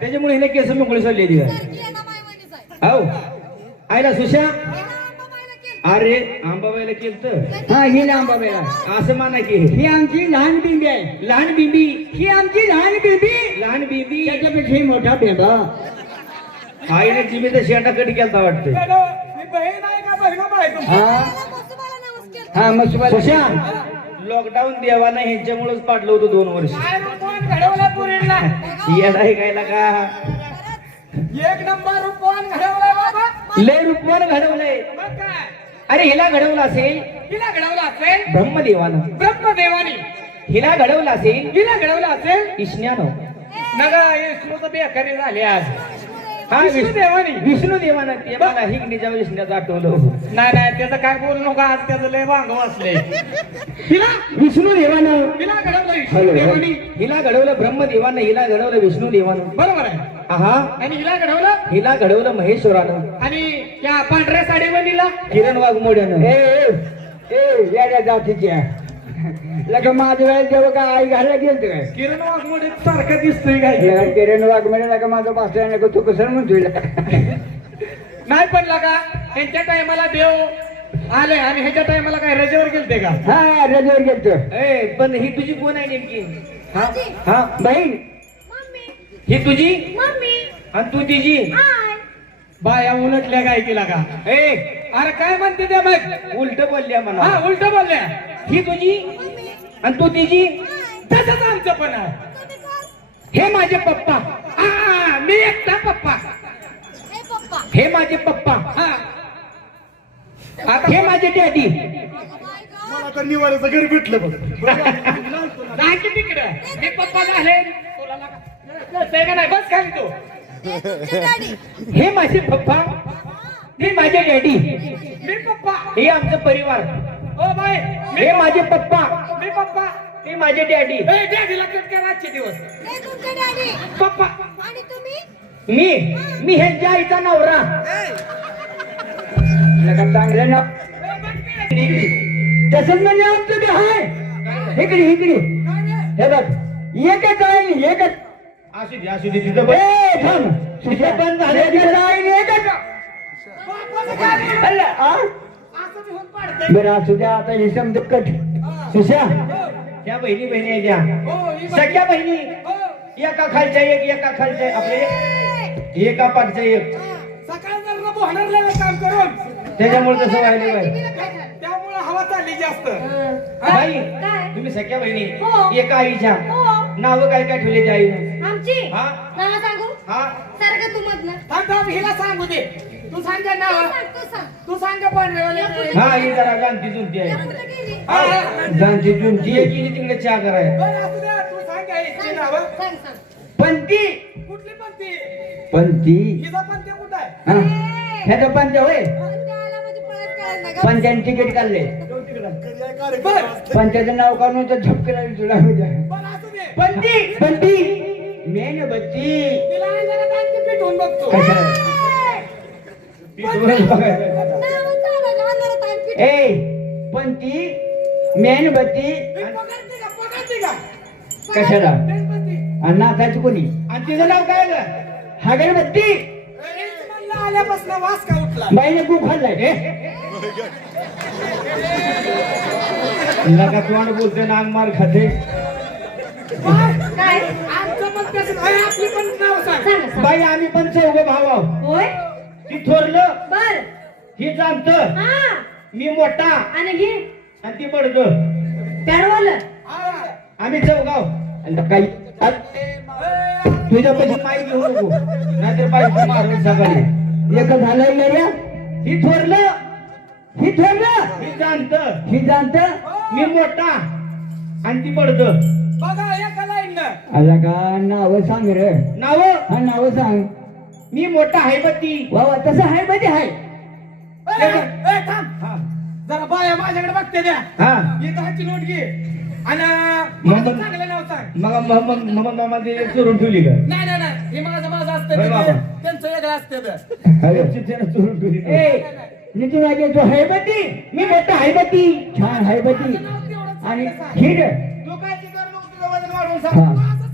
त्याच्यामुळे हिने केस मोकळी सोडलेली ना. हो आईला सुशा. अरे आंबाबाईला केलं हा ही लांबा बेळा असं माना की ही. आमची लहान बिंबी आहे. लहान बिबी? ही आमची लहान बिंबी. लहान बिबी? त्याच्यापेक्षा ही मोठा बेबा. आईने जिमीचा शेंडा कधी केलता वाटतं. हा. हा मग सुशा? लॉकडाऊन देवाना ह्यांच्यामुळेच पाडलं होतं दोन वर्ष. काय मग घडवलं पुरीला गायला का एक नंबर घडवलं बाबा. लय रूपवान घडवलंय. मग काय? अरे हिला घडवलं असेल? हिला घडवलं असेल? ब्रह्मदेवानं. ब्रह्मदेवानी. हिला घडवलं असेल? हिला घडवलं असेल? इष्ण्यानं नगा विष्णूचं बेकारी झाली आज. हा. विष्णू देवानं. ते मला हिंगणीच्या विष्ण्याचं आठवलं नाही नाही त्याचं काय बोलू नका आज त्याचं लय वांग वाचले हिला? विष्णू देवानं. हिला घडवलं हिला घडवलं ब्रह्मदेवानं हिला घडवलं विष्णू देवानं. बरोबर आहे. आहा. आणि हिला घडवलं? हिला घडवलं महेश्वरानं. आणि त्या पांढऱ्या साडीवणीला किरण वाघमोड्यानं ए ए, ए याड्या जातीच्या. लग माझ्या वेळेस जेव्हा काय आई घालायला गेलत काय किरण वाघमोडे सारखं दिसतोय काय? लगा किरण वाघ म्हणे लगा माझा पासला नको तू कसं म्हणतोय? नाही पडला का त्यांच्या टायमाला देव आले आणि ह्याच्या टायमाला काय रजेवर गेलते का? हा रजेवर गेलतो. ए पण ही तुझी कोण आहे नेमकी? हा हा? बहीण. मम्मी. ही तुझी? मम्मी. आणि तू तिची बाया उलटल्या काय केला का? ए अरे काय म्हणते त्या मग उलट बोलल्या हा म्हणा उलट बोलल्या. ही तुझी आणि तू तिची? तसंच आमचं पण आहे? हे माझे पप्पा. हा, मी एकटा पप्पा. हे पप्पा हे माझे पप्पा. हा. हे माझे डॅडी. मला तर निवाऱ्याचं घरी भेटलं बघ. नाही की तिकडे. मी पप्पा झाले. तुला नाही? बस खाली तू. हे. हे माझे पप्पा. हे माझे डॅडी मी पप्पा. हे आमचं परिवार. ओ मी हे माझे पप्पा. मी पप्पा. हे माझे डॅडी. ए डॅडीला कट करा आजचे दिवस. हे तुमचे डॅडी. पप्पा. आणि तुम्ही? मी मी ह्यांच्या आईचा नवरा. चांगलं ना. तसंच म्हणजे आमचं बी आहे इकडे इकडे. हे बघ एकच आहे एकच. असू दे असू दे तिथं बस. ए थांब. तुझ्या पण झाले. एकच आहे एकच. अरे, आ? असं बी होत पाडतंय. बरं असू द्या आता ही समज कट सुशा त्या बहिणी बहिणी आहेत त्या हो, ही बहिणी. हो, एका खालच्या एक एका खालच्या आपले एका पाठच्या एक. सकाळ जर बोहणारलेलं काम करून. त्याच्यामुळे तसं व्हायला पाहिजे. त्यामुळे हवा चालली जास्त. बाई काय? तुम्ही सख्या बहिणी. हो. एका आईच्या. हो. नाव काय काय ठेवले त्या आईनं? आमची? हा? नाव सांगू? हा. सारखं तू मधनं. थांब थांब हिला सांगू दे. तू सांग नाव तू सांग. तू सांग पांढरेवाले हा ही जरा गांधी जुनती या आहे कुठं गेली. बरं जाणती ती तुमची एकीने तिकडे चहा कराय असू द्या तू सांग याची सांग नावं. सांग सांग. पंती. कुठली पण ती पंती. हिचा पण ते कुठं आहे? हा. ए, ह्याचं पंच होय. आला म्हणजे. पंचाने तिकीट काढले. आहे. पंचाचं नाव काढून तर झपके लागली तुला असू दे. पंती पंती. मेणबत्ती तिला जरा पिटवून बघतो? ए पंती मेणबत्ती मी पकडते का? पकडते का? कशाला? आणि नाचायची कोणी? आणि तिचं नाव काय ग? हागरबत्ती आल्यापासून वास का उठला? बाईने कू खाल्लाय. रे लगा तोंड बोलते नाग मार खाते? काय? आमचं पण तसंच. आहे आपली पण नाव सांग. सांग सांग. बाई आम्ही पण चौघ भाव आहोत. ती थोरलं. बर. ही जाणत. हा. मी मोठा. आणि घे आणि ती पडत पॅडवालं हा. आम्ही चौगाव आणि काही तुझ्या पैसे पाय घेऊ नको. नाहीतर पाय मारून सकाळी एक झालंय गड्या ही थोरलं. ही ठरलं ही जाणत. ही जाणत? मी मोठा. आणि ती पडत बघा एका लाईननं आला का? नाव सांग रे. नाव? हा नाव सांग. मी मोठा आहे बत्ती बाबा तसं आहे मध्ये आहे. ए, ए, थांब. हा. जरा बाया माझ्याकडे बघते द्या. हा. ही दहाची नोट घे. आणि मग- माझं चांगलं नाव सांग. मग मग मग मामा ते चोरून ठेवली का? नाही नाही नाही. हे माझं माझं असतं. होय ते- बाबा. त्यांचं वेगळं असतं ते. अरे, त्यानं चोरून ठेवली. ए नितीन हैबती मी मोठा हैबती छान हैबती माझं नाव तेवढंच आणि सांग. हिड तू काय नको तुझं वजन वाढवून. सांग.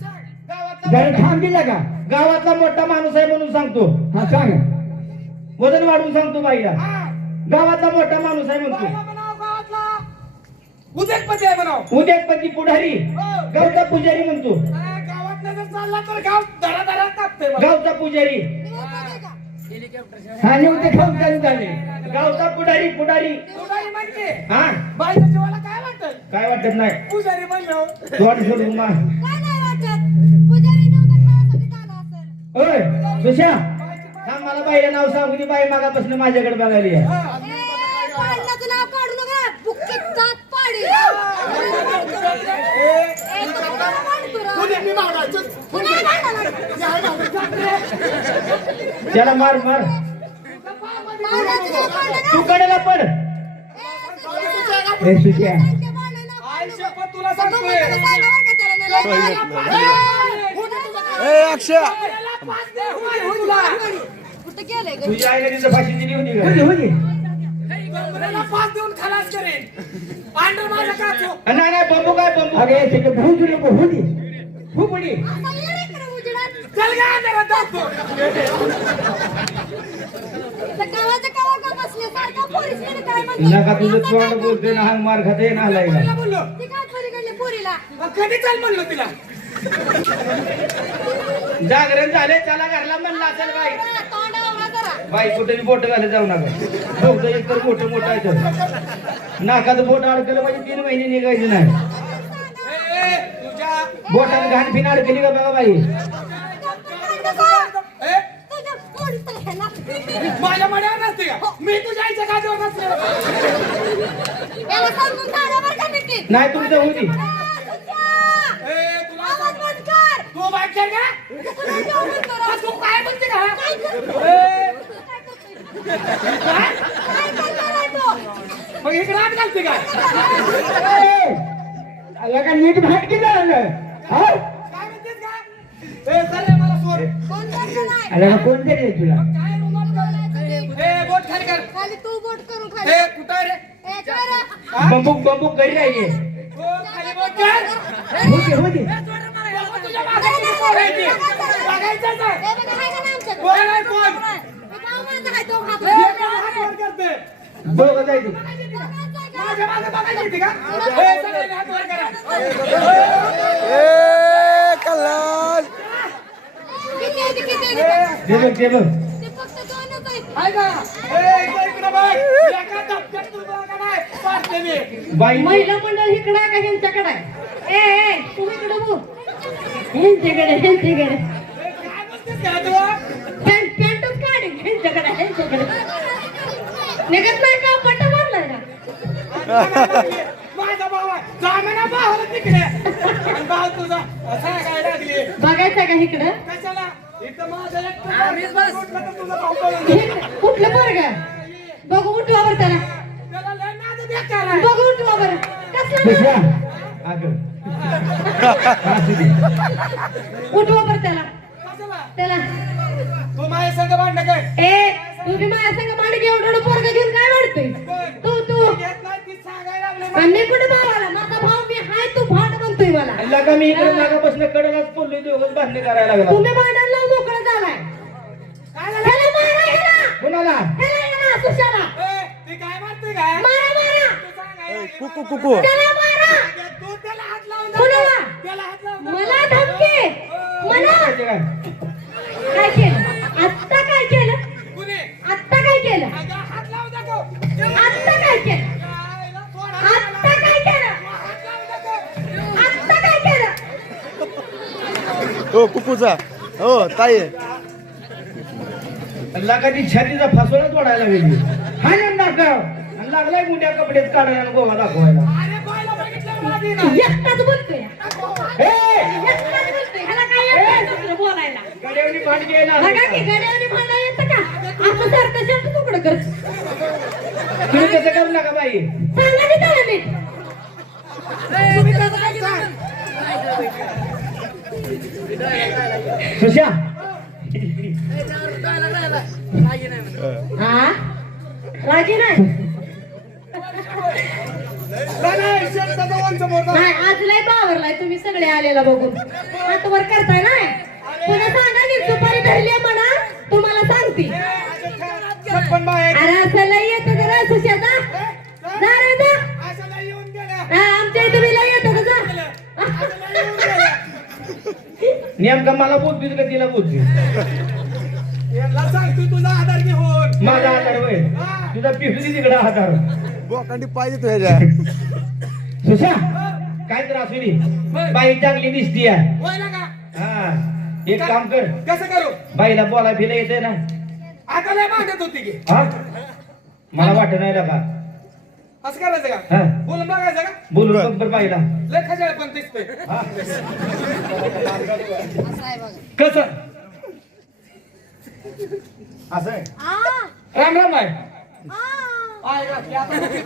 जरा थांब दिला का? गावातला मोठा माणूस आहे म्हणून सांगतो. हा सांग. वजन वाढवून सांगतो बाईला. गावातला मोठा माणूस आहे म्हणतो. उद्योगपती आहे म्हणाव. उद्योगपती पुढारी. गावचा पुजारी म्हणतो. गावात जर चालला तर गाव. गावचा पुजारी. हा खाऊन चालू झाले. गावचा पुढारी पुढारी. पुजारी म्हणजे? हा. बाईच्या जीवाला काय वाटत? काय वाटत नाही. पुजारी म्हणलं. तोंड सोडून ओय सुशा थांब मला बाईला नाव सांगू ती बाई मागापासून माझ्याकडे बघायली पाडण्याचं नाव काढू नका. पाडी? त्याला मार मार. तू कडेला पड. ए नका. तुला सांगतोय. तुम्ही कुठं गेलंय गं? तुझ्या आईने तिथं फाशी दिली होती होती का मला पाच देऊन खलास करेन पांढर माझा काचो नाही नाही बंबू काय बंबू अगे त्याचे भाऊ तुला होती फुपडी आता ये रे इकडं उजेडात. चल गा जरा जातो इथं गावाच्या गावा का बसले? सारखं पोरीसकडे काय म्हणतोय? नका तुझं आता काय तोंड बोलते ना हांग मार खाते ना लायला बोललो ती काय पोरीला? मग कधी चल म्हणलो तिला जागरण झाले चला घरला म्हणला असेल बाई. बाई कुठे बोट घाले जाऊ नका. बोगद एक तर मोठं मोठं आहे तर. नाकात बोट अडकलं म्हणजे तीन महिने निघायचे नाही. ए, ए, तुझ्या बोटात घाण फिन अडकली का बघा बाई? हे. माझ्या मड्यावर नसते का? मी तुझ्या आईच्या गादीवर नसते. नाही तुमचं होती आ, सुच्या! ए, तुला आवाज बंद कर. तू बाईक खेळ का तुला जेवण करा. आ, तू काय म्हणते का काय करतोय? ए, काय करणार आहे तो? मग इकडे आत घालते का लगा नीट भाट की झालं हा काय म्हणतेस का ए चल रे मला सोड कोण करणार नाही? आला कोण तरी तुला काय रुमाल कर? ए बोट खाली कर खाली तू बोट करून खाली ए कुठं आहे रे ए, काय रे? बंबूक बंबूक घरी राहिली हो, खाली बोट कर होती होती तुझ्या मागे बघायची. बघायचंच आहे. ए, बघा, हाय का नाही आमच्याकडे? कोण आहे, कोण? मी गाव माझा आहे, तो हात ए, वर. काय हात वर करते? दोघं जायची? माझ्या मागे बघायची होती का? हात वर करा. महिला मंडळ इकडं आहे का ह्यांच्याकडे आहे? ए ए तू इकडे बघ. ह्यांच्याकडे ह्यांच्याकडे. का पॅन्टच काढ ह्यांच्याकडे ह्यांच्याकडे. निघत नाही का? पट्टा मारलाय का? माझा भाऊ आहे. जामेना भाऊ तिकडे. भाऊ तुझा असा काय लागली बघायचं का इकडं? कशाला इथं माझं एकटं हे कुठलं पोरग? बघू उठवा बरं त्याला. बघू उठवा बरं. कसलं अगं उठवा बरं त्याला. कशाला? त्याला. तू माझ्या संग भांडण कर. ए तू बी माझ्या संग मांडगे एवढं पोरग घेऊन काय वाढतोय तू तू. आणि मी कुठे भावाला? माझा भाऊ मी हाय तू भांड म्हणतोय मला. लगा मी इकडे मागापासून कडेलाच बोललोय दोघं भांडणे करायला लागला. तुम्ही भांडायला मोकळा झालाय. काय मारा ह्याला. कोणाला? ह्याला ह्याला सुशाला. ए, ती काय म्हणते काय? मारा मारा. मला. त्याला मारा तू त्याला हात लावून कुणाला? दाखव. त्याला हात लावून दाखव. मला धमकी मला काय? केलं? आत्ता काय केलं? आत्ता काय केलं. आत्ता काय केलं? आत्ता? काय केलं. आत्ता काय केलं? हो कुकूचा. हो ताई. लगा ती छातीचा फासोलाच वाढायला गेली. हा ना लागलाय मुंड्या कपडेच काढायला गोवा दाखवायला. एकटाच बोलतोय एकटाच बोलतोय ह्याला काय येतं दुसरं बोलायला गड्यावनी भांडगी आहे बघा की ना गड्यावरी भांडा येतं का असं सारखं शर्ट तुकडं कर तुम्ही कसं करू नका बाई सांगा की त्याला नीट तुम्ही कसं काय सांग? सुशा हा राजी नाही नाही, शरम नाही आज लय बावरलाय तुम्ही सगळे आलेला बघून. हातवर करताय ना? पुन्हा सांगा की सुपारी धरली म्हणा तुम्हाला सांगते. अरे असं लय येतं का रे सुशांता? जा रे जा. हा, आमच्या इथं बी लय येतं का जा? नेमका मला बोलतोय का तिला बोलतोय सांगतोय तुझा आधार घेऊन. माझा आधार वय तुझा पिपली तिकडे आधार. बोकांडी पाहिजे तू ह्याच्या सुशा काय तर असू बाई चांगली दिसती होय ना का? हा एक काम कर. कसं करू? बाईला बोला फिला येते ना. आता लय मागत होती की. मला वाटत नाही का असं करायचं का? हा. बोलून बघायचं का? बोलू बघ बरं बाईला. लय खजाळ पण दिसतोय. हा. कसं? असं राम राम आहे?